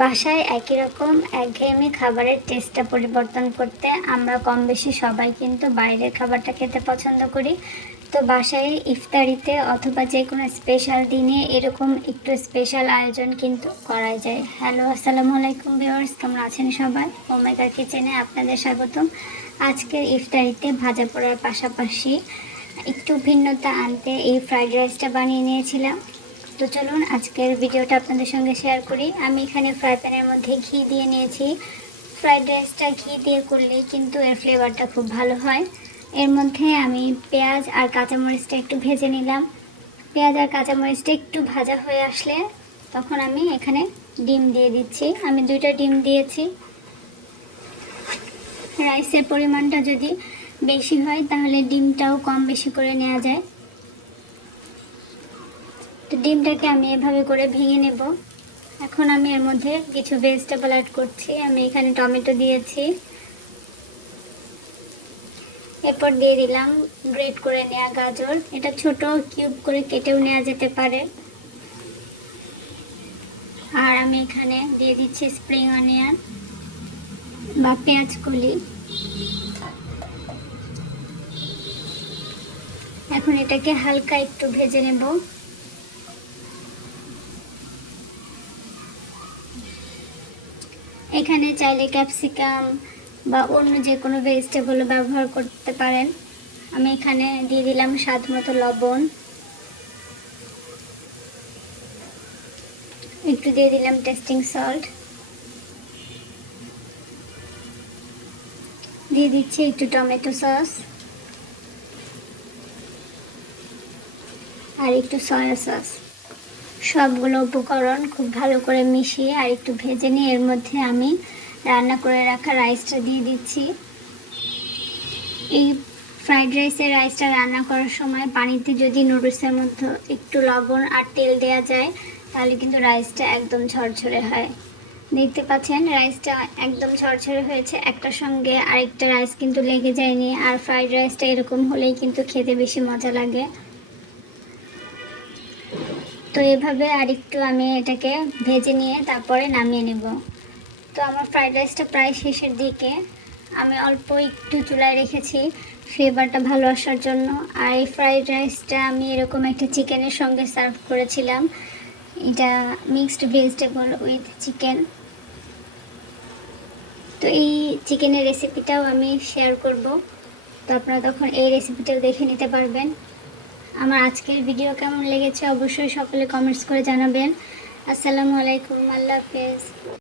বাসায় একই রকম একঘেয়েমি খাবারের টেস্টটা পরিবর্তন করতে আমরা কম বেশি সবাই কিন্তু বাইরের খাবারটা খেতে পছন্দ করি। তো বাসায় ইফতারিতে অথবা যে কোনো স্পেশাল দিনে এরকম একটু স্পেশাল আয়োজন কিন্তু করা যায়। হ্যালো, আসসালামু আলাইকুম ভিউয়ার্স, কেমন আছেন সবাই? ওমেগা কিচেনে আপনাদের স্বাগতম। আজকের ইফতারিতে ভাজা পোড়ার পাশাপাশি একটু ভিন্নতা আনতে এই ফ্রাইড রাইসটা বানিয়ে নিয়েছিলাম। তো চলুন আজকের ভিডিওটা আপনাদের সঙ্গে শেয়ার করি। আমি এখানে ফ্রাই প্যানের মধ্যে ঘি দিয়ে নিয়েছি। ফ্রাইড রাইসটা ঘি দিয়ে করলে কিন্তু এর ফ্লেভারটা খুব ভালো হয়। এর মধ্যে আমি পেঁয়াজ আর কাঁচামরিচটা একটু ভেজে নিলাম। পেঁয়াজ আর কাঁচামরিচটা একটু ভাজা হয়ে আসলে তখন আমি এখানে ডিম দিয়ে দিচ্ছি। আমি 2টা ডিম দিয়েছি। রাইসের পরিমাণটা যদি বেশি হয় তাহলে ডিমটাও কম বেশি করে নেওয়া যায়। তো ডিমটাকে আমি এভাবে করে ভেঙে নেব। এখন আমি এর মধ্যে কিছু ভেজিটেবল অ্যাড করছি। আমি এখানে টমেটো দিয়েছি, এরপর দিয়ে দিলাম গ্রেট করে নেওয়া গাজর। এটা ছোট কিউব করে কেটেও নেওয়া যেতে পারে। আর আমি এখানে দিয়ে দিচ্ছি স্প্রিং অনিয়ন বা পেঁয়াজ কলি। এখন এটাকে হালকা একটু ভেজে নেব। এখানে চাইলে ক্যাপসিকাম বা অন্য যে কোনো ভেজিটেবল ব্যবহার করতে পারেন। আমি এখানে দিয়ে দিলাম স্বাদ মতো লবণ, একটু দিয়ে দিলাম টেস্টিং সল্ট, দিয়ে দিচ্ছি একটু টমেটো সস আর একটু সয়া সস। সবগুলো উপকরণ খুব ভালো করে মিশিয়ে আর একটু ভেজে নিয়ে এর মধ্যে আমি রান্না করে রাখা রাইসটা দিয়ে দিচ্ছি। এই ফ্রাইড রাইসটা রান্না করার সময় পানিতে যদি নুডলসের মধ্যে একটু লবণ আর তেল দেওয়া যায় তাহলে কিন্তু রাইসটা একদম ঝরঝরে হয়। দেখতে পাচ্ছেন রাইসটা একদম ঝরঝরে হয়েছে, একটার সঙ্গে আরেকটা রাইস কিন্তু লেগে যায়নি। আর ফ্রাইড রাইসটা এরকম হলেই কিন্তু খেতে বেশি মজা লাগে। তো এভাবে আরেকটু আমি এটাকে ভেজে নিয়ে তারপরে নামিয়ে নেব। তো আমার ফ্রাইড রাইসটা প্রায় শেষের দিকে। আমি অল্প একটু চুলায় রেখেছি ফ্লেভারটা ভালো আসার জন্য। আর এই ফ্রাইড রাইসটা আমি এরকম একটা চিকেনের সঙ্গে সার্ভ করেছিলাম। এটা মিক্সড ভেজিটেবল উইথ চিকেন। তো এই চিকেনের রেসিপিটাও আমি শেয়ার করব। তো আপনারা তখন এই রেসিপিটাও দেখে নিতে পারবেন। আমার আজকের ভিডিও কেমন লেগেছে অবশ্যই সকলে কমেন্টস করে জানাবেন। আসসালামু আলাইকুম, আল্লাহ হাফেজ।